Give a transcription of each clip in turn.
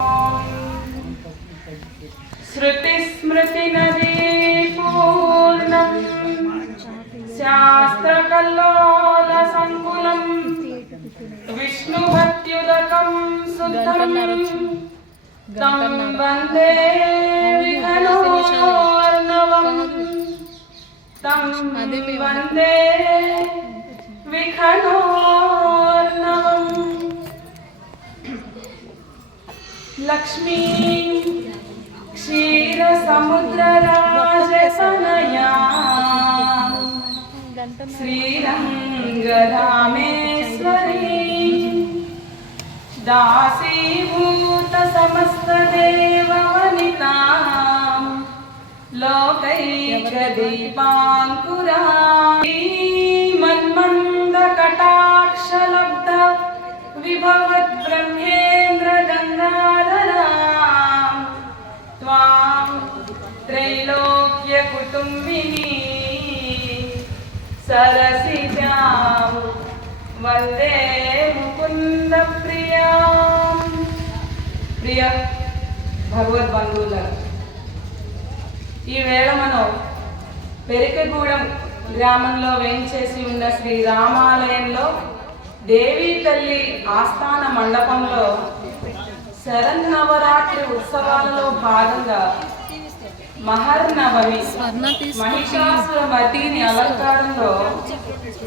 श्रुतिस्मृतिनदीपूर्णं शास्त्रकल्लोलसङ्कुलं विष्णुभक्त्युदकं शुद्धं तं वन्दे विघ्नोर्णवं तं वन्दे विघ्नोर्णवम्। लक्ष्मी क्षीरसमुद्रराजतनया श्रीरङ्गधामेश्वरी दासीभूत समस्तदेववनिता लोकैकदीपाङ्कुरा मन्मन्दकटाक्षलब्ध विभवद्ब्रह्मेन्द्र गङ्गाधरा त्वां त्रैलोक्यकुटुम्बिनी सरसिजां वन्दे मुकुन्दप्रियां। ప్రియ భగవద్బంధువులారా, ఈవేళ మనం పెరికగూడెం గ్రామంలో వేంచేసి ఉన్న శ్రీ రామాలయంలో దేవీ తల్లి ఆస్థాన మండపంలో శరన్నవరాత్రి ఉత్సవాలలో భాగంగా మహర్నవమి మహిషాసుర మర్దిని అలంకారంలో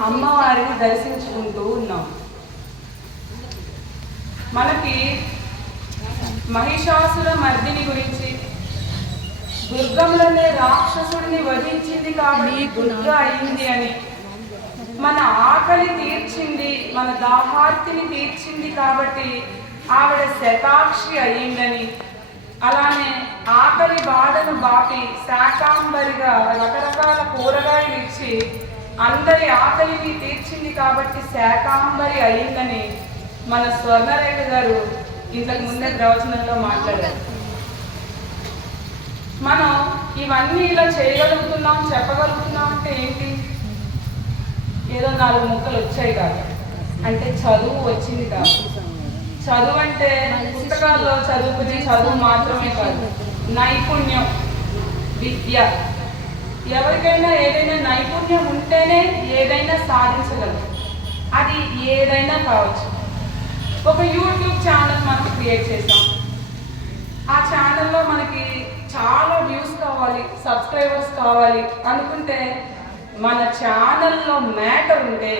అమ్మవారిని దర్శించుకుంటూ ఉన్నాం. మనకి మహిషాసుర మర్దిని గురించి, దుర్గములనే రాక్షసుడిని వధించింది కాబట్టి దుర్గ అయింది అని, మన ఆకలి తీర్చింది, మన దాహార్తిని తీర్చింది కాబట్టి ఆవిడ శతాక్షి అయ్యిందని, అలానే ఆకలి బాధను బాపి శాకాంబరిగా రకరకాల కూరగాయలు ఇచ్చి అందరి ఆకలిని తీర్చింది కాబట్టి శాకాంబరి అయ్యిందని మన స్వర్ణరేఖ గారు ఇంతకు ముందే ప్రవచనంలో మాట్లాడారు. మనం ఇవన్నీ ఇలా చేయగలుగుతున్నాం, చెప్పగలుగుతున్నాం అంటే ఏంటి? ఏదో 4 ముక్కలు వచ్చాయి కాదు, అంటే చదువు వచ్చింది కాదు. చదువు అంటే పుస్తకాల్లో చదువుకునే చదువు మాత్రమే కాదు, నైపుణ్యం, విద్య. ఎవరికైనా ఏదైనా నైపుణ్యం ఉంటేనే ఏదైనా సాధించగలరు. అది ఏదైనా కావచ్చు. ఒక యూట్యూబ్ ఛానల్ మనం క్రియేట్ చేసాం. ఆ ఛానల్లో మనకి చాలా వ్యూస్ కావాలి, సబ్స్క్రైబర్స్ కావాలి అనుకుంటే మన ఛానల్లో మ్యాటర్ ఉంటే,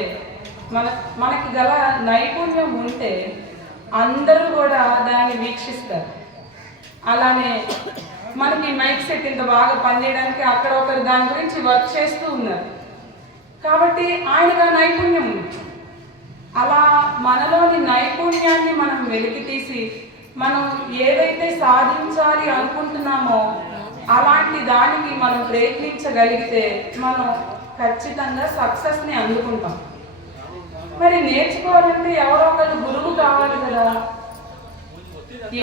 మనకి గల నైపుణ్యం ఉంటే అందరూ కూడా దాన్ని వీక్షిస్తారు. అలానే మనకి మైక్ సెట్ ఇంత బాగా పనిచేయడానికి అక్కడ ఒకరు దాని గురించి వర్క్ చేస్తూ ఉన్నారు కాబట్టి ఆయనకు ఆ నైపుణ్యం ఉంది. అలా మనలోని నైపుణ్యాన్ని మనం వెలికి తీసి మనం ఏదైతే సాధించాలి అనుకుంటున్నామో అలాంటి దానికి మనం ప్రయత్నించగలిగితే మనం ఖచ్చితంగా సక్సెస్ని అందుకుంటాం. మరి నేర్చుకోవాలంటే ఎవరో ఒకరు గురువు కావాలి కదా.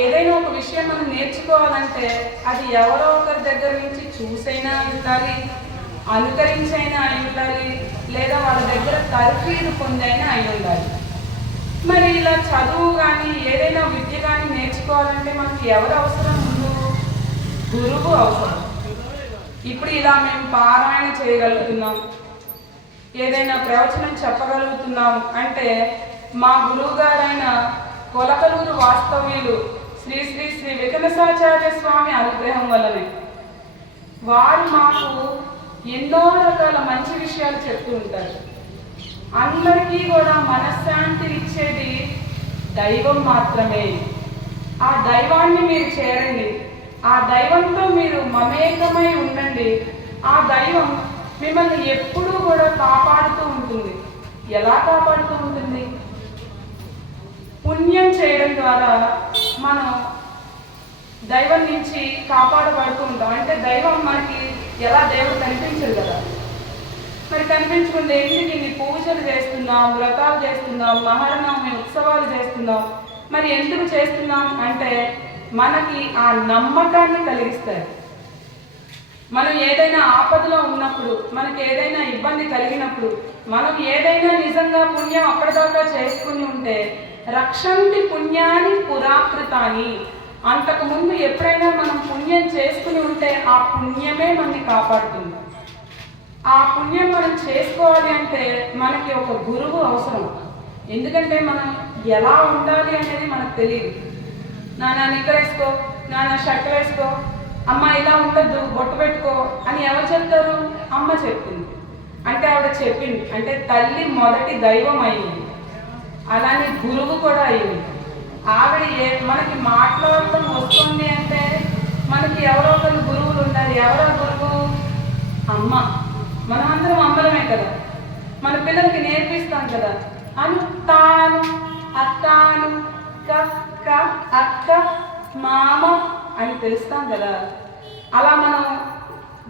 ఏదైనా ఒక విషయం మనం నేర్చుకోవాలంటే అది ఎవరో ఒకరి దగ్గర నుంచి చూసైనా ఉండాలి, అనుకరించైనా అయి ఉండాలి, లేదా వాళ్ళ దగ్గర తర్ఫీదు పొందైనా అయి ఉండాలి. మరి ఇలా చదువు కానీ ఏదైనా విద్య కానీ నేర్చుకోవాలంటే మనకి ఎవరు అవసరం? ముందు గురువు అవసరం. ఇప్పుడు ఇలా మేము పారాయణ చేయగలుగుతున్నాం, ఏదైనా ప్రవచనం చెప్పగలుగుతున్నాం అంటే మా గురువు గారైన కొలకలూరు వాస్తవ్యులు శ్రీ శ్రీ శ్రీ వికనసాచార్య స్వామి అనుగ్రహం వల్లనే. వారు మాకు ఎన్నో రకాల మంచి విషయాలు చెప్తూ ఉంటారు. అందరికీ కూడా మనశ్శాంతిని ఇచ్చేది దైవం మాత్రమే. ఆ దైవాన్ని మీరు చేరండి, ఆ దైవంతో మీరు మమేకమై ఉండండి. ఆ దైవం మిమ్మల్ని ఎప్పుడూ కూడా కాపాడుతూ ఉంటుంది. ఎలా కాపాడుతూ ఉంటుంది? పుణ్యం చేయడం ద్వారా మనం దైవం నుంచి కాపాడబడుతూ ఉంటాం. అంటే దైవం మనకి ఎలా దేవుడు కనిపించదు కదా. మరి కనిపించకుండా ఎందుకు ఇన్ని పూజలు చేస్తున్నాం, వ్రతాలు చేస్తున్నాం, మహర్నవమి ఉత్సవాలు చేస్తున్నాం? మరి ఎందుకు చేస్తున్నాం అంటే మనకి ఆ నమ్మకాన్ని కలిగిస్తారు. మనం ఏదైనా ఆపదలో ఉన్నప్పుడు, మనకి ఏదైనా ఇబ్బంది కలిగినప్పుడు, మనం ఏదైనా నిజంగా పుణ్యం అప్పటిదాకా చేసుకుని ఉంటే రక్షంతి పుణ్యాన్ని పురాకృతాన్ని, అంతకుముందు ఎప్పుడైనా మనం పుణ్యం చేసుకుని ఉంటే ఆ పుణ్యమే మనని కాపాడుతుంది. ఆ పుణ్యం మనం చేసుకోవాలి అంటే మనకి ఒక గురువు అవసరం. ఎందుకంటే మనం ఎలా ఉండాలి అనేది మనకు తెలియదు. నాన్న నిక్కర్ వేసుకో, నాన్న షర్ట్ వేసుకో, అమ్మ ఇలా ఉండద్దు, బొట్టు పెట్టుకో అని ఎవరు చెప్తారు? అమ్మ చెప్తుంది. అంటే ఆవిడ చెప్పింది అంటే తల్లి మొదటి దైవం అయింది, అలానే గురువు కూడా అయింది. ఆవిడ మనకి మాట్లాడటం వస్తుంది అంటే మనకి ఎవరో ఒకరు గురువులు ఉండాలి. ఎవరో గురువు? అమ్మ. మనమందరం అమ్మలమే కదా, మన పిల్లలకి నేర్పిస్తాం కదా. అను తాను అక్కాను కక్క అక్క మామ అని తెలుస్తాం కదా. అలా మనం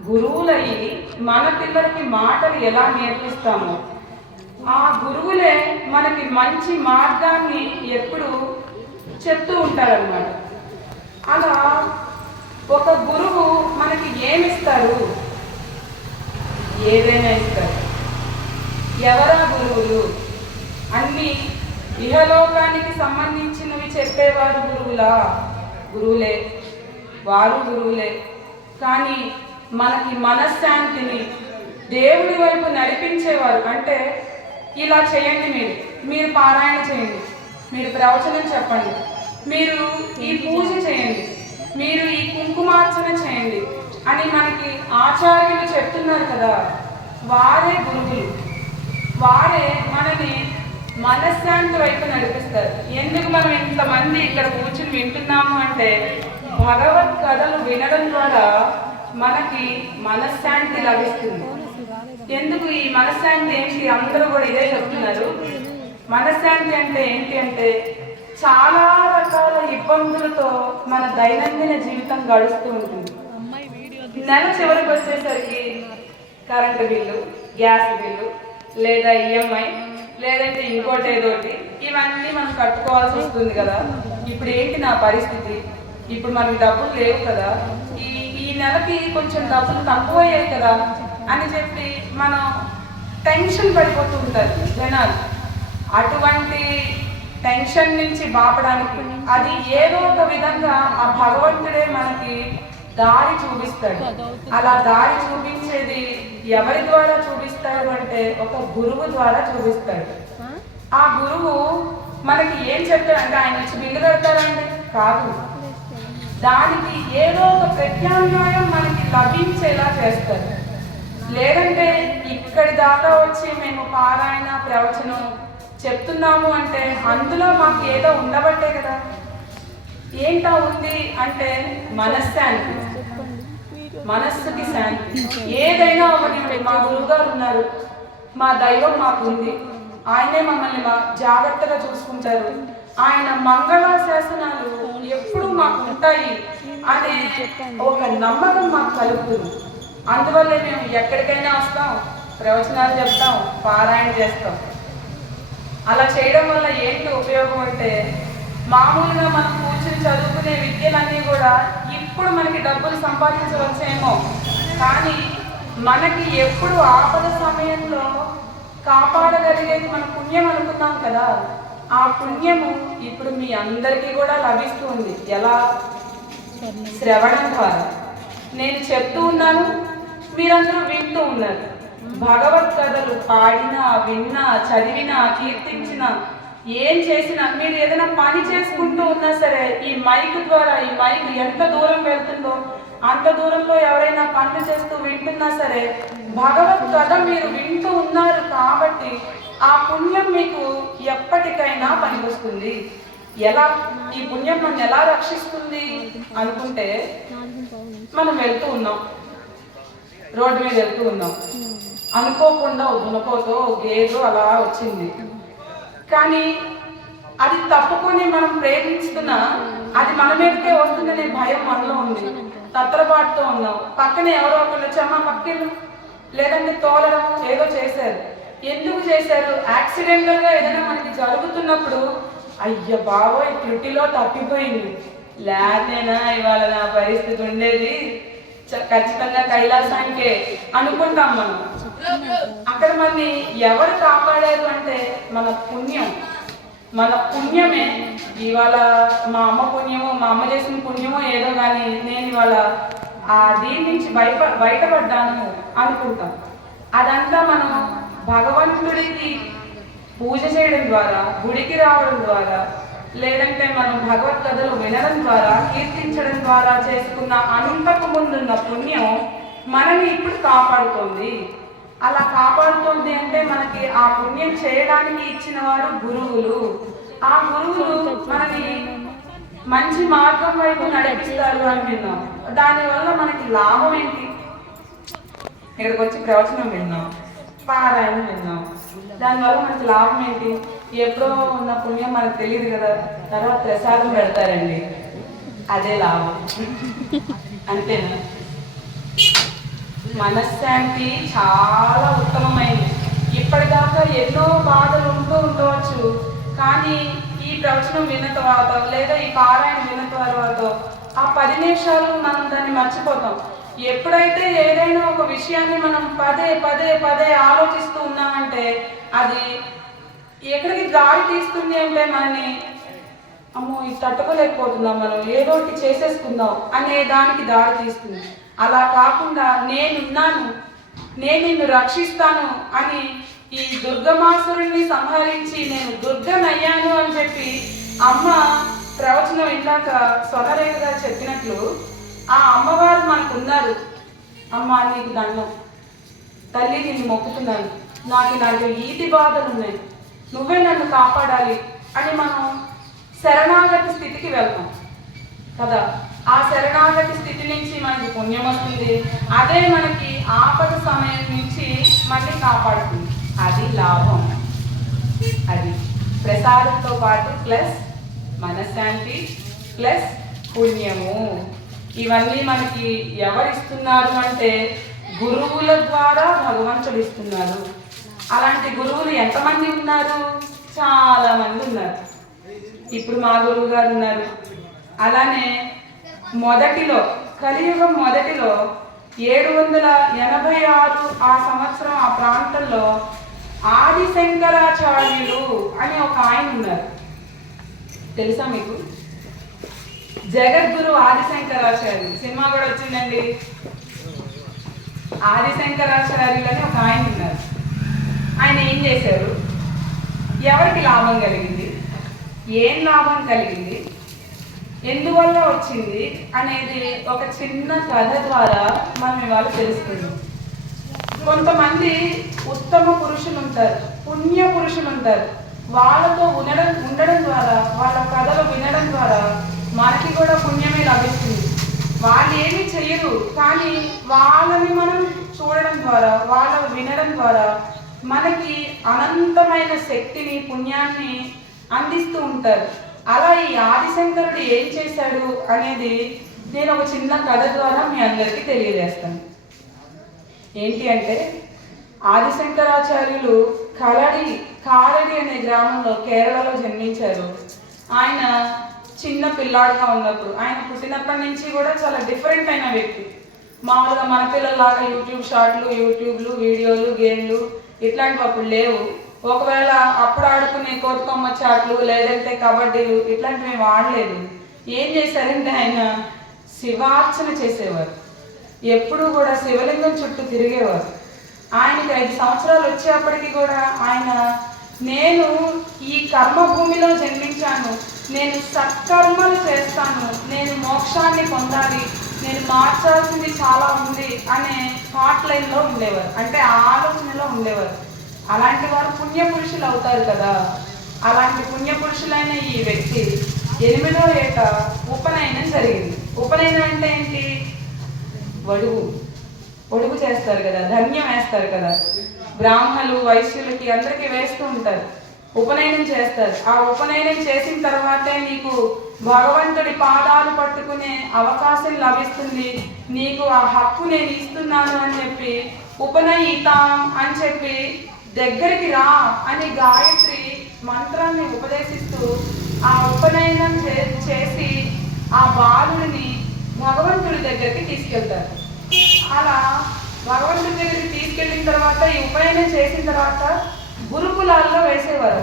గురువులయ్యి మన పిల్లలకి మాటలు ఎలా నేర్పిస్తామో ఆ గురువులే మనకి మంచి మార్గాన్ని ఎప్పుడు చెప్తూ ఉంటారన్నమాట. అలా ఒక గురువు మనకి ఏమిస్తారు? ఏదైనా ఇస్తారు. ఎవరా గురువులు? అన్ని ఇహలోకానికి సంబంధించినవి చెప్పేవారు గురువులా? గురువులే, వారు గురువులే. కానీ మనకి మనశ్శాంతిని దేవుడి వైపు నడిపించేవారు. అంటే ఇలా చేయండి, మీరు పారాయణ చేయండి, మీరు ప్రవచనం చెప్పండి, మీరు ఈ పూజ చేయండి, మీరు ఈ కుంకుమార్చన చేయండి అని మనకి ఆచార్యులు చెప్తున్నారు కదా. వారే గురువులు. వారే మనని మనశ్శాంతి వైపు నడిపిస్తారు. ఎందుకు మనం ఇంతమంది ఇక్కడ కూర్చుని వింటున్నాము అంటే భగవత్ కథలు వినడం ద్వారా మనకి మనశ్శాంతి లభిస్తుంది. ఎందుకు ఈ మనశ్శాంతి ఏంటి? అందరూ కూడా ఇదే చెప్తున్నారు. మనశ్శాంతి అంటే ఏంటి అంటే చాలా రకాల ఇబ్బందులతో మన దైనందిన జీవితం గడుస్తూ ఉంటుంది. నెల చివరికి వచ్చేసరికి కరెంటు బిల్లు, గ్యాస్ బిల్లు, లేదా ఈఎంఐ, లేదంటే ఇంకోటి ఏదోటి, ఇవన్నీ మనం కట్టుకోవాల్సి వస్తుంది కదా. ఇప్పుడు ఏంటి నా పరిస్థితి? ఇప్పుడు మనకి డబ్బులు లేవు కదా, ఈ నెలకి కొంచెం డబ్బులు తక్కువయ్యాయి కదా అని చెప్పి మనం టెన్షన్ పడిపోతూ ఉంటారు జనాలు. అటువంటి టెన్షన్ నుంచి బాపడానికి అది ఏదో ఒక విధంగా ఆ భగవంతుడే మనకి దారి చూపిస్తాడు. అలా దారి చూపించేది ఎవరి ద్వారా చూపిస్తాడు అంటే ఒక గురువు ద్వారా చూపిస్తాడు. ఆ గురువు మనకి ఏం చెప్తాడు అంటే ఆయన వచ్చి బిల్లు కడతారండి కాదు, దానికి ఏదో ఒక ప్రత్యామ్నాయం మనకి లభించేలా చేస్తారు. లేదంటే ఇక్కడి దాకా వచ్చి మేము పారాయణ ప్రవచనం చెప్తున్నాము అంటే అందులో మాకు ఏదో ఉండబట్టే కదా. ఏంటా ఉంది అంటే మనశ్శాంతి, మనస్సుకి శాంతి. ఏదైనా ఒకటి, మా గురువుగారు ఉన్నారు, మా దైవం మాకు ఉంది, ఆయనే మమ్మల్ని జాగ్రత్తగా చూసుకుంటారు, ఆయన మంగళాశాసనాలు ఎప్పుడు మాకు ఉంటాయి అనే ఒక నమ్మకం మాకు కలుగుతుంది. అందువల్లే మేము ఎక్కడికైనా వస్తాం, ప్రవచనాలు చెప్తాం, పారాయణ చేస్తాం. అలా చేయడం వల్ల ఏంటి ఉపయోగం అంటే మామూలుగా మనం కూర్చుని చదువుకునే విద్యలన్నీ కూడా ఇప్పుడు మనకి డబ్బులు సంపాదించవచ్చేమో, కానీ మనకి ఎప్పుడు ఆపద సమయంలో కాపాడగలిగేది మన పుణ్యం అనుకున్నాం కదా. ఆ పుణ్యము ఇప్పుడు మీ అందరికీ కూడా లభిస్తుంది. ఎలా? శ్రవణం ద్వారా. నేను చెప్తూ ఉన్నాను, మీరందరూ వింటూ ఉన్నారు. భగవత్ కథలు పాడినా, విన్నా, చదివినా, కీర్తించినా, ఏం చేసినా, మీరు ఏదైనా పని చేసుకుంటూ ఉన్నా సరే ఈ మైక్ ద్వారా, ఈ మైక్ ఎంత దూరం వెళ్తుందో అంత దూరంలో ఎవరైనా పనులు చేస్తూ వింటున్నా సరే భగవత్ కథ మీరు వింటూ ఉన్నారు కాబట్టి ఆ పుణ్యం మీకు ఎప్పటికైనా పనికొస్తుంది. ఎలా ఈ పుణ్యం మనం ఎలా రక్షిస్తుంది అనుకుంటే, మనం వెళ్తూ ఉన్నాం, రోడ్డు మీద వెళ్తూ ఉన్నాం, అనుకోకుండా దునపోతో గేదో అలా వచ్చింది, కానీ అది తప్పుకొని మనం ప్రేమిస్తున్నా అది మన మీదకే వస్తుందనే భయం మనలో ఉంది. తత్రపాటుతో ఉన్నాం, పక్కన ఎవరో ఒకళ్ళు వచ్చామా పక్కన, లేదంటే తోలడం ఏదో చేశారు. ఎందుకు చేశారు? యాక్సిడెంటల్గా ఏదైనా మనకి జరుగుతున్నప్పుడు అయ్య బాబోయ్ త్రుటిలో తప్పిపోయింది, లేదేనా ఇవాళ నా పరిస్థితి ఉండేది, ఖచ్చితంగా కైలాసానికే అనుకుంటాం మనం. అక్కడ మనని ఎవరు కాపాడారు అంటే మన పుణ్యం. మన పుణ్యమే ఇవాళ మా అమ్మ పుణ్యమో మా అమ్మ చేసిన పుణ్యమో ఏదో కానీ నేను ఇవాళ దీని నుంచి బయటపడ్డాను అనుకుంటాం. అదంతా మనం భగవంతుడికి పూజ చేయడం ద్వారా, గుడికి రావడం ద్వారా, లేదంటే మనం భగవత్ కథలు వినడం ద్వారా, కీర్తించడం ద్వారా చేసుకున్న అంతకు ముందున్న పుణ్యం మనని ఇప్పుడు కాపాడుతోంది. అలా కాపాడుతోంది అంటే మనకి ఆ పుణ్యం చేయడానికి ఇచ్చిన వారు గురువులు. ఆ గురువులు మనని మంచి మార్గం వైపు నడిపిస్తారు అని విన్నాం. దానివల్ల మనకి లాభం ఏంటి? ఇక్కడికి వచ్చి ప్రవచనం విన్నాం, పారాయణం విన్నాం. దానివల్ల మనకి లాభం ఏంటి? ఎప్పుడో ఉన్న పుణ్యం మనకు తెలియదు కదా, తర్వాత ప్రసాదం పెడతారండి, అదే లాభం. అంతేనా? మనశ్శాంతి చాలా ఉత్తమమైంది. ఇప్పటిదాకా ఎన్నో బాధలు ఉండవచ్చు, కానీ ఈ ప్రవచనం విన్న తర్వాత లేదా ఈ పారాయణ విన్న తర్వాత ఆ 10 నిమిషాలు మనం దాన్ని మర్చిపోతాం. ఎప్పుడైతే ఏదైనా ఒక విషయాన్ని మనం పదే పదే పదే ఆలోచిస్తూ ఉన్నామంటే అది ఎక్కడికి దారి తీస్తుంది అంటే మనని అమ్మో ఇది తట్టుకోలేకపోతున్నాం, మనం ఏదో ఒకటి చేసేసుకుందాం అనే దానికి దారి తీస్తుంది. అలా కాకుండా నేనున్నాను, నేను నిన్ను రక్షిస్తాను అని ఈ దుర్గమాసురుణ్ణి సంహరించి నేను దుర్గనయ్యాను అని చెప్పి అమ్మ ప్రవచనం ఇందాక స్వరరేఖగా చెప్పినట్లు ఆ అమ్మవారు మనకు ఉన్నారు. అమ్మ నీకు దండం, తల్లి నిన్ను మొక్కుతున్నాను, నాకు ఈతి బాధలు ఉన్నాయి, నువ్వే నన్ను కాపాడాలి అని మనం శరణాగతి స్థితికి వెళ్తాం కదా. ఆ శరణాగతి స్థితి నుంచి మనకి పుణ్యం వస్తుంది, అదే మనకి ఆపద సమయం నుంచి మళ్ళీ కాపాడుతుంది. అది లాభం. అది ప్రసాదంతో పాటు ప్లస్ మనశ్శాంతి ప్లస్ పుణ్యము. ఇవన్నీ మనకి ఎవరిస్తున్నారు అంటే గురువుల ద్వారా భగవంతుడు ఇస్తున్నారు. అలాంటి గురువులు ఎంతమంది ఉన్నారు? చాలా మంది ఉన్నారు. ఇప్పుడు మా గురువు గారు ఉన్నారు. అలానే మొదటిలో కలియుగం మొదటిలో 786 ఆ సంవత్సరం ఆ ప్రాంతంలో ఆదిశంకరాచార్యులు అని ఒక ఆయన ఉన్నారు. తెలుసా మీకు? జగద్గురు ఆదిశంకరాచార్యులు సినిమా కూడా వచ్చిందండి. ఆదిశంకరాచార్యులు అని ఒక ఆయన ఉన్నారు. ఆయన ఏం చేశారు? ఎవరికి లాభం కలిగింది, ఏం లాభం కలిగింది, ఎందువల్ల వచ్చింది అనేది ఒక చిన్న కథ ద్వారా మనం ఇవాళ తెలుసుకుందాం. కొంతమంది ఉత్తమ పురుషులు ఉంటారు, పుణ్య పురుషులు ఉంటారు. వాళ్ళతో ఉండడం ద్వారా, వాళ్ళ కథలు వినడం ద్వారా మనకి కూడా పుణ్యమే లభిస్తుంది. వాళ్ళు ఏమి చెయ్యరు, కానీ వాళ్ళని మనం చూడడం ద్వారా, వాళ్ళని వినడం ద్వారా మనకి అనంతమైన శక్తిని, పుణ్యాన్ని అందిస్తూ ఉంటారు. అలా ఈ ఆదిశంకరుడు ఏం చేశాడు అనేది నేను ఒక చిన్న కథ ద్వారా మీ అందరికీ తెలియజేస్తాను. ఏంటి అంటే, ఆదిశంకరాచార్యులు కారడి అనే గ్రామంలో కేరళలో జన్మించారు. ఆయన చిన్న పిల్లాడుగా ఉన్నప్పుడు, ఆయన పుట్టినప్పటి నుంచి కూడా చాలా డిఫరెంట్ అయిన వ్యక్తి. మామూలుగా మన పిల్లల్లాగా యూట్యూబ్ షార్ట్లు, యూట్యూబ్లు, వీడియోలు, గేమ్లు ఇట్లాంటివి అప్పుడు లేవు. ఒకవేళ అప్పుడు ఆడుకునే కోతికొమ్మ చాట్లు లేదంటే కబడ్డీలు ఇట్లాంటివి ఏమి ఆడలేదు. ఏం చేశారంటే ఆయన శివార్చన చేసేవారు. ఎప్పుడూ కూడా శివలింగం చుట్టూ తిరిగేవారు. ఆయనకి 5 సంవత్సరాలు వచ్చేప్పటికి కూడా ఆయన నేను ఈ కర్మభూమిలో జన్మించాను, నేను సత్కర్మలు చేస్తాను, నేను మోక్షాన్ని పొందాలి, నేను మార్చాల్సింది చాలా ఉంది అనే థాట్ లైన్లో ఉండేవారు, అంటే ఆలోచనలో ఉండేవారు. అలాంటి వారు పుణ్యపురుషులు అవుతారు కదా. అలాంటి పుణ్యపురుషులైన ఈ వ్యక్తి 8వ ఏట ఉపనయనం జరిగింది. ఉపనయనం అంటే ఏంటి? ఒడుగు చేస్తారు కదా, ధన్యం వేస్తారు కదా. బ్రాహ్మణులు, వైశ్యులకి అందరికీ వేస్తూ ఉంటారు, ఉపనయనం చేస్తారు. ఆ ఉపనయనం చేసిన తర్వాతే నీకు భగవంతుడి పాదాలు పట్టుకునే అవకాశం లభిస్తుంది, నీకు ఆ హక్కు నేను ఇస్తున్నాను అని చెప్పి ఉపనయితాం అని చెప్పి దగ్గరికి రా అని గాయత్రి మంత్రాన్ని ఉపదేశిస్తూ ఆ ఉపనయనం చేసి ఆ బాలుడిని భగవంతుడి దగ్గరికి తీసుకెళ్తారు. అలా భగవంతుడి దగ్గరికి తీసుకెళ్ళిన తర్వాత ఈ ఉపనయనం చేసిన తర్వాత గురుకులాల్లో వేసేవారు.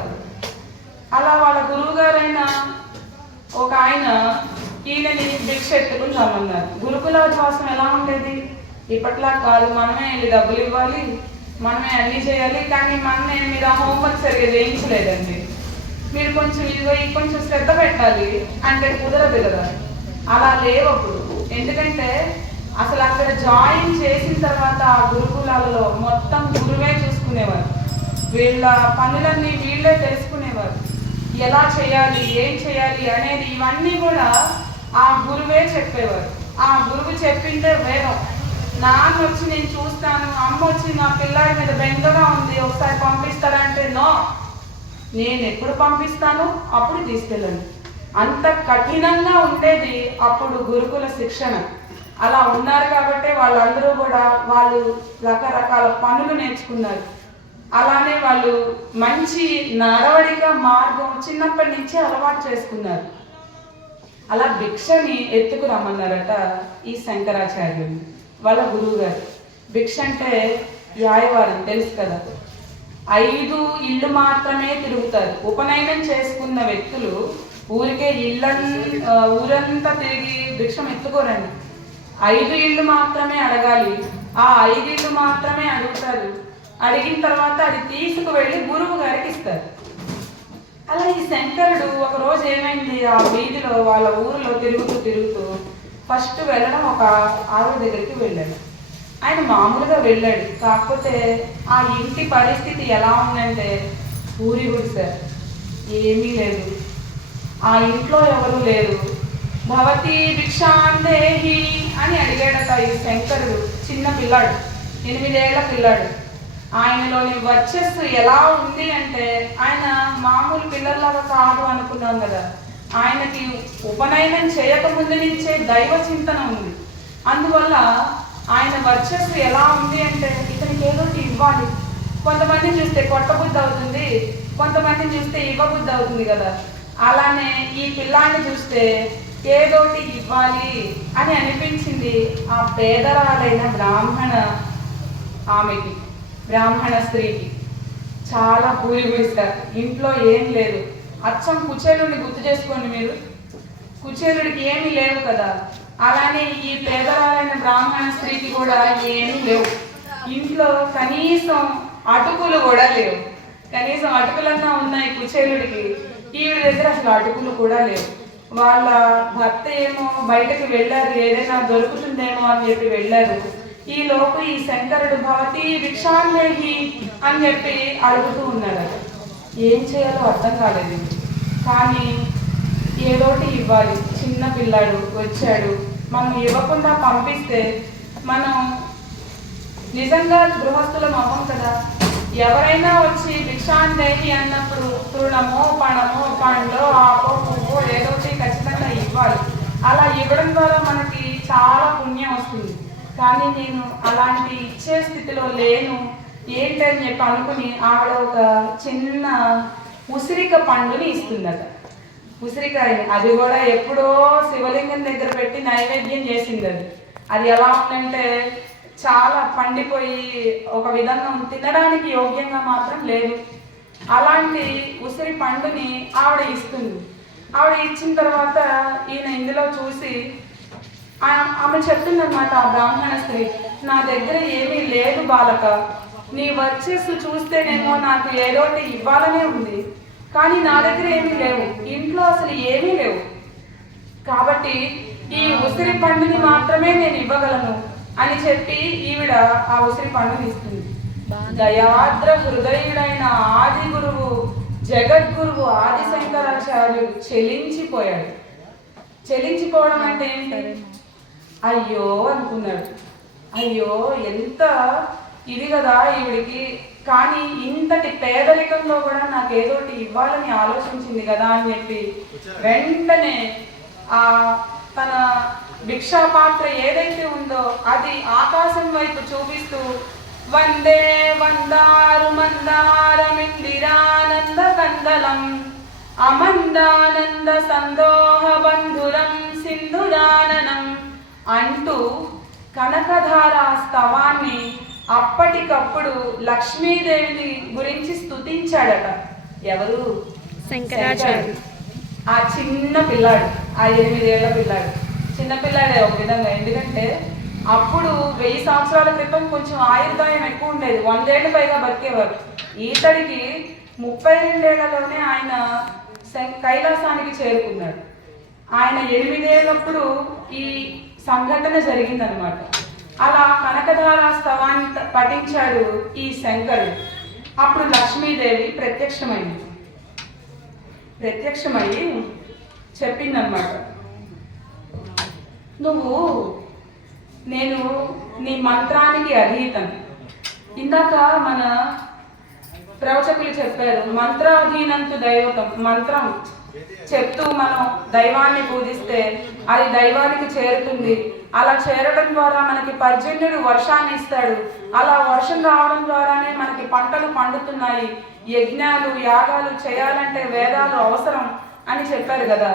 అలా వాళ్ళ గురువు గారైన ఒక ఆయన ఈయనని భిక్ష ఎత్తుకుని రమ్మన్నారు. గురుకులాధ్యాసం ఎలా ఉండేది? ఇప్పట్లా కాదు, మనమే వెళ్ళి డబ్బులు ఇవ్వాలి, మనమే అన్నీ చేయాలి. కానీ మనమే మీరు ఆ హోంవర్క్ సరిగ్గా చేయించలేదండి, మీరు కొంచెం ఇదిగో కొంచెం శ్రద్ధ పెట్టాలి అంటే కుదరదు కదా. అలా లేవు అప్పుడు. ఎందుకంటే అసలు అక్కడ జాయిన్ చేసిన తర్వాత ఆ గురుకులాలలో మొత్తం గురువే చూసుకునేవారు. వీళ్ళ పనులన్నీ వీళ్ళే తెలుసుకునేవారు. ఎలా చేయాలి, ఏం చేయాలి అనేది ఇవన్నీ కూడా ఆ గురువే చెప్పేవారు. ఆ గురువు చెప్పిందే వేదం. నాన్న వచ్చి నేను చూస్తాను, అమ్మ వచ్చి నా పిల్లాడి మీద బెంగగా ఉంది ఒకసారి పంపిస్తారా అంటే నో, నేను ఎప్పుడు పంపిస్తాను అప్పుడు తీసుకెళ్ళండి. అంత కఠినంగా ఉండేది అప్పుడు గురుకుల శిక్షణ. అలా ఉన్నారు కాబట్టి వాళ్ళందరూ కూడా వాళ్ళు రకరకాల పనులు నేర్చుకున్నారు. అలానే వాళ్ళు మంచి నడవడిక మార్గం చిన్నప్పటి నుంచి అలవాటు చేసుకున్నారు. అలా భిక్షని ఎత్తుకు రమ్మన్నారట ఈ శంకరాచార్యులు వాళ్ళ గురువు గారు. భిక్ష అంటే యాయవారం తెలుసు కదా, 5 ఇళ్ళు మాత్రమే తిరుగుతారు. ఉపనయనం చేసుకున్న వ్యక్తులు ఊరికే ఊరంతా తిరిగి భిక్షం ఎత్తుకోరండి. 5 ఇళ్ళు మాత్రమే అడగాలి. ఆ 5 ఇళ్ళు మాత్రమే అడుగుతారు. అడిగిన తర్వాత అది తీసుకువెళ్ళి గురువు గారికి ఇస్తారు. అలా ఈ శంకరుడు ఒక రోజు ఏమైంది, ఆ వీధిలో వాళ్ళ ఊరిలో తిరుగుతూ ఫస్ట్ వెళ్ళడం ఒక ఆవిడ దగ్గరికి వెళ్ళాడు. ఆయన మామూలుగా వెళ్ళాడు. కాకపోతే ఆ ఇంటి పరిస్థితి ఎలా ఉందంటే ఊరి గుడిసె, ఏమీ లేదు, ఆ ఇంట్లో ఎవరు లేరు. భవతి భిక్షాందేహి అని అడిగాడట ఈ శంకరుడు. చిన్న పిల్లాడు, 8 ఏళ్ల పిల్లాడు. ఆయనలోని వర్చస్సు ఎలా ఉంది అంటే ఆయన మామూలు పిల్లల్లాగా కాదు అనుకున్నాం కదా. ఆయనకి ఉపనయనం చేయకముందు నుంచే దైవ చింతన ఉంది. అందువల్ల ఆయన వర్చస్సు ఎలా ఉంది అంటే ఇతనికి ఏదోటి ఇవ్వాలి. కొంతమందిని చూస్తే కొట్టబుద్ధి అవుతుంది, కొంతమందిని చూస్తే ఇవ్వబుద్ధి అవుతుంది కదా. అలానే ఈ పిల్లాన్ని చూస్తే ఏదోటి ఇవ్వాలి అని అనిపించింది ఆ పేదరాలైన బ్రాహ్మణ స్త్రీకి. చాలా పూరిగుడిస్తారు, ఇంట్లో ఏం లేదు. అచ్చం కుచేలుడిని గుర్తు చేసుకోండి మీరు, కుచేలుడికి ఏమీ లేవు కదా. అలానే ఈ పేదరాలైన బ్రాహ్మణ స్త్రీకి కూడా ఏమీ లేవు. ఇంట్లో కనీసం అటుకులు కూడా లేవు. కనీసం అటుకులన్నా ఉన్నాయి కుచేలుడికి, ఈవిడ దగ్గర అసలు అటుకులు కూడా లేవు. వాళ్ళ భర్త ఏమో బయటకు వెళ్ళారు, ఏదైనా దొరుకుతుందేమో అని చెప్పి వెళ్ళారు. ఈ లోపు ఈ శంకరుడు భవతి భిక్షాందేహి అని చెప్పి అడుగుతూ ఉన్నాడు. ఏం చేయాలో అర్థం కాలేదు. కానీ ఏదోటి ఇవ్వాలి. చిన్న పిల్లాడు వచ్చాడు, మనం ఇవ్వకుండా పంపిస్తే మనం నిజంగా గృహస్థులం అవ్వం కదా. ఎవరైనా వచ్చి భిక్షాందేహి అన్నప్పుడు తృణమో పణమో పండ్లో ఆపో పువ్వో ఏదోటి ఖచ్చితంగా ఇవ్వాలి. అలా ఇవ్వడం ద్వారా మనకి చాలా పుణ్యం వస్తుంది. కానీ నేను అలాంటి ఇచ్చే స్థితిలో లేను ఏంటని చెప్పి అనుకుని ఆవిడ ఒక చిన్న ఉసిరిక పండుని ఇస్తుందట. ఉసిరికాయని, అది కూడా ఎప్పుడో శివలింగం దగ్గర పెట్టి నైవేద్యం చేసింది. అది ఎలా ఉందంటే చాలా పండిపోయి ఒక విధంగా తినడానికి యోగ్యంగా మాత్రం లేదు. అలాంటి ఉసిరి పండుని ఆవిడ ఇస్తుంది. ఆవిడ ఇచ్చిన తర్వాత ఈయన ఇందులో చూసి ఆమె చెప్తుందన్నమాట ఆ బ్రాహ్మణ స్త్రీ, నా దగ్గర ఏమీ లేదు బాలక, నీ వర్చస్సు చూస్తేనేమో నాకు ఏదోటి ఇవ్వాలనే ఉంది, కానీ నా దగ్గర ఏమీ లేవు, ఇంట్లో అసలు ఏమీ లేవు. కాబట్టి ఈ ఉసిరి పండుని మాత్రమే నేను ఇవ్వగలను అని చెప్పి ఈవిడ ఆ ఉసిరి పండుని ఇస్తుంది. దయాద్ర హృదయుడైన ఆది గురువు జగద్గురువు ఆది శంకరాచార్యుడు చెలించిపోయాడు. చెలించిపోవడం అంటే ఏంటి? అయ్యో అనుకున్నాడు. అయ్యో ఎంత ఇది కదా ఈవిడికి, కానీ ఇంతటి పేదరికంలో కూడా నాకు ఏదోటి ఇవ్వాలని ఆలోచించింది కదా అని చెప్పి వెంటనే తన భిక్షాపాత్ర ఏదైతే ఉందో అది ఆకాశం వైపు చూపిస్తూ వందే వందారు మందారమిందిరానంద కందలం అమందానంద సందోహ బంధురం సింధురాననం అంటూ కనకధార స్తవాన్ని అప్పటికప్పుడు లక్ష్మీదేవిని గురించి స్తుతించాడట. ఎవరు? శంకరాచార్య. ఆ చిన్న పిల్లాడు, ఆ 8 ఏళ్ల పిల్లాడు, చిన్న పిల్లాడే ఒక విధంగా. ఎందుకంటే అప్పుడు 1000 సంవత్సరాల క్రితం కొంచెం ఆయుర్దాయం ఎక్కువ ఉండేది, 100 ఏళ్ళు పైగా బతికేవారు. ఈతడికి 32 ఏళ్లలోనే ఆయన కైలాసానికి చేరుకున్నాడు. ఆయన 8 ఏళ్ళప్పుడు ఈ సంఘటన జరిగిందనమాట. అలా కనకధార స్తవాన్ని పఠించాడు ఈ శంకరుడు. అప్పుడు లక్ష్మీదేవి ప్రత్యక్షమయ్యి చెప్పిందనమాట, నేను నీ మంత్రానికి అధీతం. ఇందాక మన ప్రవచకులు చెప్పారు, మంత్రాధీనంతు దైవతం. మంత్రం చెప్తూ మనం దైవాన్ని పూజిస్తే అది దైవానికి చేరుతుంది. అలా చేరడం ద్వారా మనకి పర్జన్యుడు వర్షాన్ని ఇస్తాడు. అలా వర్షం రావడం ద్వారానే మనకి పంటలు పండుతున్నాయి. యజ్ఞాలు యాగాలు చేయాలంటే వేదాలు అవసరం అని చెప్పారు కదా.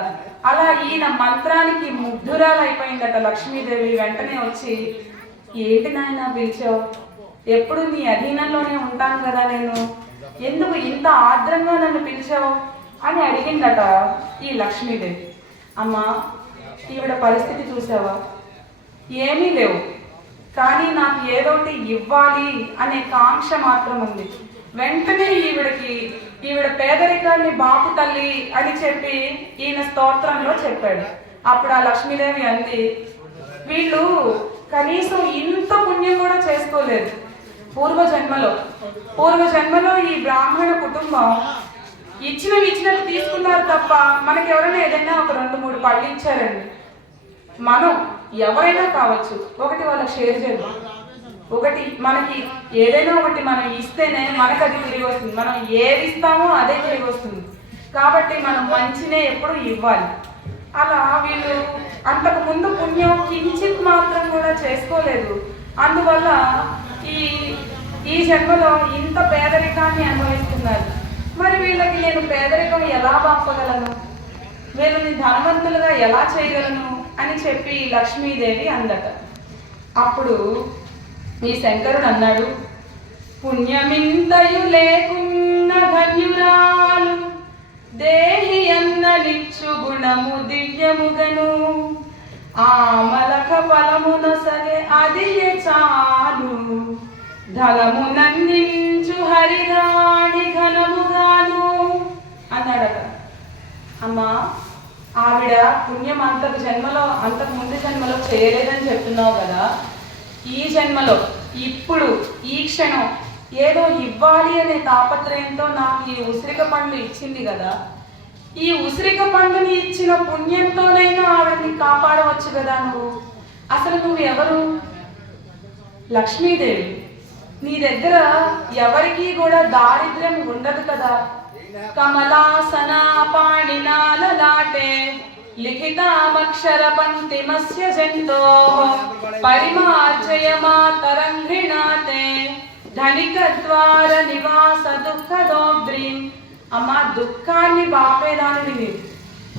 అలా ఈయన మంత్రానికి ముగ్ధురాలైపోయిందట లక్ష్మీదేవి. వెంటనే వచ్చి, ఏంటి నాయన పిలిచావు? ఎప్పుడు నీ అధీనంలోనే ఉంటాను కదా నేను, ఎందుకు ఇంత ఆర్ద్రంగా నన్ను పిలిచావు అని అడిగిందట ఈ లక్ష్మీదేవి. అమ్మా, ఈవిడ పరిస్థితి చూసావా? ఏమీ లేవు, కానీ నాకు ఏదోటి ఇవ్వాలి అనే కాంక్ష మాత్రం ఉంది. వెంటనే ఈవిడ పేదరికాన్ని బాపు తల్లి అని చెప్పి ఈయన స్తోత్రంలో చెప్పాడు. అప్పుడు ఆ లక్ష్మీదేవి అంది, వీళ్ళు కనీసం ఇంత పుణ్యం కూడా చేసుకోలేదు పూర్వజన్మలో ఈ బ్రాహ్మణ కుటుంబం ఇచ్చినట్టు తీసుకున్నారు తప్ప మనకి ఎవరైనా ఏదైనా ఒక 2-3 పళ్ళు ఇచ్చారండి. మనం ఎవరైనా కావచ్చు, ఒకటి వాళ్ళకి షేర్ చేద్దాం. ఒకటి మనకి ఏదైనా ఒకటి మనం ఇస్తేనే మనకు అది తిరిగి వస్తుంది. మనం ఏది ఇస్తామో అదే తిరిగి వస్తుంది. కాబట్టి మనం మంచినే ఎప్పుడు ఇవ్వాలి. అలా వీళ్ళు అంతకు ముందు పుణ్యం కించిత్ మాత్రం కూడా చేసుకోలేదు. అందువల్ల ఈ జన్మలో ఇంత పేదరికాన్ని అనుభవిస్తున్నారు. మరి వీళ్ళకి నేను పేదరికం ఎలా పంపగలను, వీళ్ళని ధనవంతులుగా ఎలా చేయగలను అని చెప్పి లక్ష్మీదేవి అందట. అప్పుడు ఈ శంకరుడు అన్నాడు, పుణ్యమింతయు లేకున్న ధన్యురాలు దేహి అన్నలిచ్చు గుణము దివ్యముగను ఆమలక ఫలమున సగే అది చాలు ధనమునందించు హరిరాణి ఘనముగాను అన్నాడట. అమ్మా, ఆవిడ పుణ్యం అంతకు ముందు జన్మలో చేయలేదని చెప్తున్నావు కదా. ఈ జన్మలో ఇప్పుడు ఈ క్షణం ఏదో ఇవ్వాలి అనే తాపత్రయంతో నాకు ఈ ఉసిరిక పండు ఇచ్చింది కదా. ఈ ఉసిరిక పండుని ఇచ్చిన పుణ్యంతోనైనా ఆవిడని కాపాడవచ్చు కదా నువ్వు. అసలు నువ్వు ఎవరు? లక్ష్మీదేవి. నీ దగ్గర ఎవరికి కూడా దారిద్ర్యం ఉండదు కదా. కమలాసన పాణినాలలాటే లిఖితామక్షర పంక్తిమస్య జంతో పరిమార్జయ మాతరంఘ్రిణాతే ధనిక ద్వార నివాస దుఃఖదోద్రీం. అమ్మా, దుఃఖాన్ని బాపేదానివి నీవు.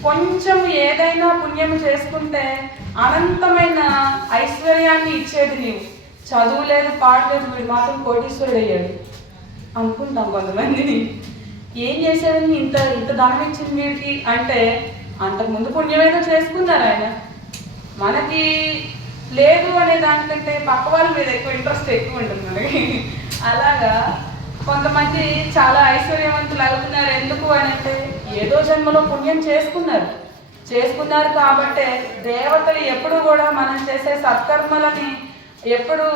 కొంచెం ఏదైనా పుణ్యం చేసుకుంటే అనంతమైన ఐశ్వర్యాన్ని ఇచ్చేది నీవు. చదువు లేదు, పాడు లేదు, వీడు మాత్రం కోటీశ్వరుడు అయ్యాడు అనుకుంటాం కొంతమందిని. ఏం చేసేదని ఇంత ధనం ఇచ్చింది వీడికి అంటే, అంతకుముందు పుణ్యం ఏదో చేసుకున్నారు ఆయన. మనకి లేదు అనే దానికంటే పక్క వాళ్ళ మీద ఇంట్రెస్ట్ ఎక్కువ ఉంటుంది మనకి. అలాగా కొంతమంది చాలా ఐశ్వర్యవంతులు అవుతున్నారు. ఎందుకు అని అంటే, ఏదో జన్మలో పుణ్యం చేసుకున్నారు కాబట్టే దేవతలు ఎప్పుడు కూడా మనం చేసే సత్కర్మలని ఎప్పుడు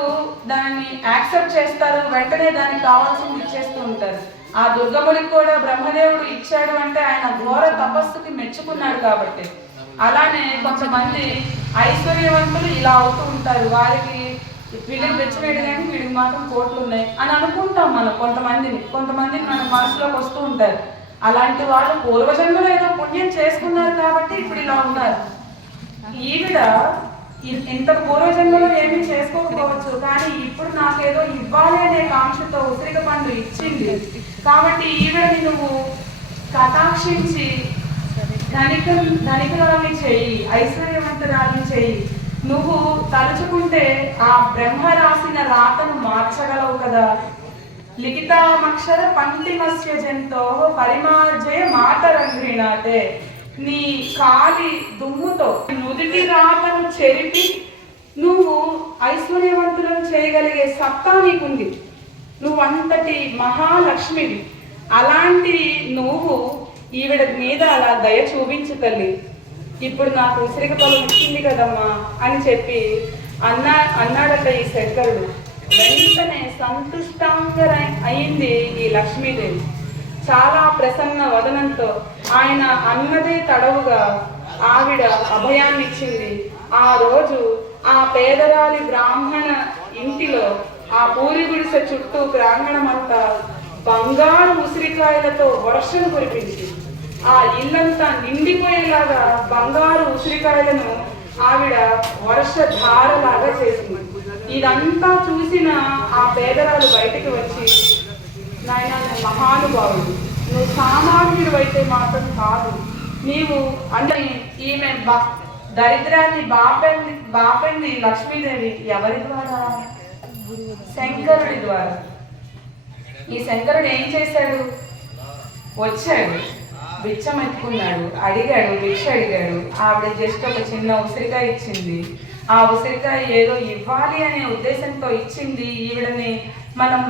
దాన్ని యాక్సెప్ట్ చేస్తారు, వెంటనే దానికి కావాల్సింది ఇచ్చేస్తూ ఉంటారు. ఆ దుర్గముడికి కూడా బ్రహ్మదేవుడు ఇచ్చాడు అంటే ఆయన ఘోర తపస్సుకి మెచ్చుకున్నాడు కాబట్టి. అలానే కొంతమంది ఐశ్వర్యవంతులు ఇలా అవుతూ ఉంటారు. వారికి వీళ్ళకి మెచ్చివేడు కానీ వీడికి మాత్రం కోట్లు ఉన్నాయి అని అనుకుంటాం మనం. కొంతమందిని మన మనసులోకి వస్తూ ఉంటారు. అలాంటి వాళ్ళు పూర్వజన్మలో ఏదో పుణ్యం చేసుకున్నారు కాబట్టి ఇప్పుడు ఇలా ఉన్నారు. ఈవిడ ఇంత పూర్వజన్మలో ఏమీ చేసుకోకపోవచ్చు, కానీ ఇప్పుడు నాకేదో ఇవ్వాలి అనే కాంక్షతో ఉసిరిక పండు ఇచ్చింది కాబట్టి ఈవిడని నువ్వు కటాక్షించి ధనికురాల్ని చేయి, ఐశ్వర్యవంతురాల్ని చేయి. నువ్వు తలుచుకుంటే ఆ బ్రహ్మ రాసిన రాతను మార్చగలవు కదా లిఖితామక్షర పంక్తిమస్య జంతో పరిమార్జయ మాతరంగ్రీణాతే. నీ కాలి దుమ్ముతో నుదిటి రాతను చెరిపి నువ్వు ఐశ్వర్యవంతులను చేయగలిగే సత్తా నీకుంది. నువ్వు అంతటి మహాలక్ష్మివి. అలాంటి నువ్వు ఈవిడ మీద అలా దయ చూపించు తల్లి. ఇప్పుడు నాకు ఉసిరిక పొలం ఇచ్చింది కదమ్మా అని చెప్పి అన్నాడట ఈ శంకరుడు. వెంటనే సంతుష్టంగా అయింది ఈ లక్ష్మీదేవి. చాలా ప్రసన్న వదనంతో ఆయన అన్నదే తడవుగా ఆవిడ అభయాన్ని ఇచ్చింది. ఆ రోజు ఆ పేదరాలి బ్రాహ్మణ ఇంటిలో ఆ పూరి గుడిసె చుట్టూ ప్రాంగణమంతా బంగారు ఉసిరికాయలతో వర్షం కురిపించి ఆ ఇల్లంతా నిండిపోయేలాగా బంగారు ఉసిరికాయలను ఆవిడ వర్షధారలాగా చేసింది. ఇదంతా చూసిన ఆ పేదరాలు బయటికి వచ్చి, నాయన నువ్వు మహానుభావుడు, నువ్వు సామాన్యుడు అయితే మాత్రం కాదు, నీవు అంటే ఈమె దరిద్రాన్ని బాపింది లక్ష్మీదేవి ఎవరి ద్వారా? శంకరుడి ద్వారా. ఈ శంకరుడు ఏం చేశాడు? వచ్చాడు, బిచ్చం ఎత్తుకున్నాడు, అడిగాడు, భిక్ష అడిగాడు. ఆవిడ జస్ట్ ఒక చిన్న ఉసిరికాయ ఇచ్చింది. ఆ ఉసిరికాయ ఏదో ఇవ్వాలి అనే ఉద్దేశంతో ఇచ్చింది. ఈవిడని మనం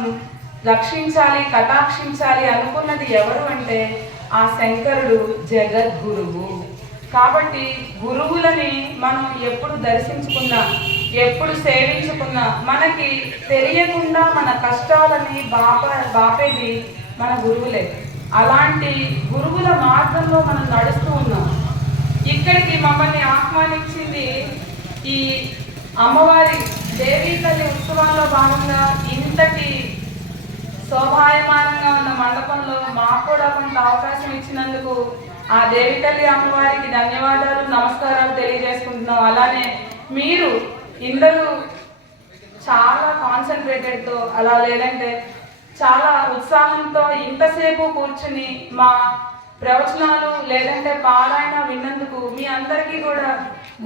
రక్షించాలి, కటాక్షించాలి అనుకున్నది ఎవరు అంటే ఆ శంకరుడు జగద్గురువు. కాబట్టి గురువులని మనం ఎప్పుడు దర్శించుకున్నా, ఎప్పుడు సేవించుకున్నా మనకి తెలియకుండా మన కష్టాలని బాపేది మన గురువులే. అలాంటి గురువుల మార్గంలో మనం నడుస్తూ ఉన్నాం. ఇక్కడికి మమ్మల్ని ఆహ్వానించింది ఈ అమ్మవారి దేవీ తల్లి ఉత్సవాల్లో భాగంగా ఇంతటి శోభాయమానంగా ఉన్న మండపంలో మాకు కూడా కొంత అవకాశం ఇచ్చినందుకు ఆ దేవి తల్లి అమ్మవారికి ధన్యవాదాలు, నమస్కారాలు తెలియజేసుకుంటున్నాం. అలానే మీరు ఇందరూ చాలా కాన్సన్ట్రేటెడ్తో, అలా లేదంటే చాలా ఉత్సాహంతో ఇంతసేపు కూర్చుని మా ప్రవచనాలు లేదంటే పారాయణ విన్నందుకు మీ అందరికీ కూడా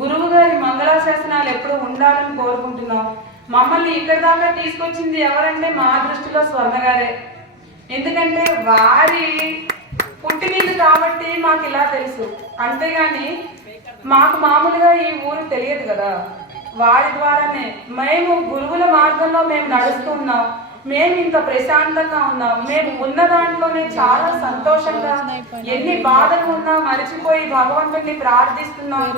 గురువు గారి మంగళాశాసనాలు ఎప్పుడు ఉండాలని కోరుకుంటున్నాం. మమ్మల్ని ఇక్కడి దాకా తీసుకొచ్చింది ఎవరంటే మా దృష్టిలో స్వర్ణ గారే. ఎందుకంటే వారి పుట్టినీళ్ళు కాబట్టి మాకు ఇలా తెలుసు, అంతేగాని మాకు మామూలుగా ఈ ఊరు తెలియదు కదా. వారి ద్వారానే మేము గురువుల మార్గంలో మేము నడుస్తూ ఉన్నాం. మేము ఇంత ప్రశాంతంగా ఉన్నాం. మేము ఉన్న దాంట్లోనే చాలా సంతోషంగా, ఎన్ని బాధలు ఉన్నా మరిచిపోయి భగవంతుడిని ప్రార్థిస్తున్నాం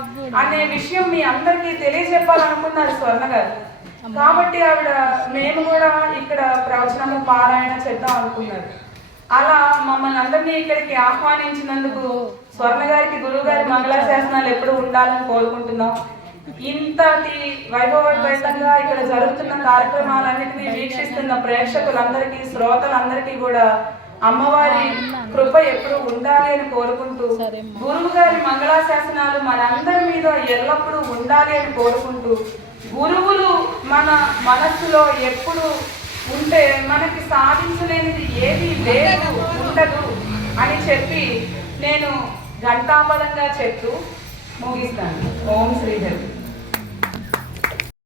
అనే విషయం మీ అందరికీ తెలియజెప్పాలనుకున్నారు స్వర్ణ గారు. కాబట్టి ఆవిడ మేము కూడా ఇక్కడ ప్రవచనము పారాయణ చేద్దాం అనుకున్నారు. అలా మమ్మల్ని అందరినీ ఇక్కడికి ఆహ్వానించినందుకు స్వర్ణ గారికి గురువు గారి మంగళాశాసనాలు ఎప్పుడు ఉండాలని కోరుకుంటున్నాం. ఇంతటి వైభవపేతంగా ఇక్కడ జరుగుతున్న కార్యక్రమాలన్నింటినీ వీక్షిస్తున్న ప్రేక్షకులందరికీ, శ్రోతలందరికీ కూడా అమ్మవారి కృప ఎప్పుడు ఉండాలి అని కోరుకుంటూ, గురువు గారి మంగళాశాసనాలు మనందరి మీద ఎల్లప్పుడూ ఉండాలి అని కోరుకుంటూ, గురువులు మన మనస్సులో ఎప్పుడు ఉంటే మనకి సాధించలేనిది ఏది లేదు, ఉండదు అని చెప్పి నేను ఘంటాపదంగా చెప్తూ ముగిస్తాను. ఓం శ్రీహరి.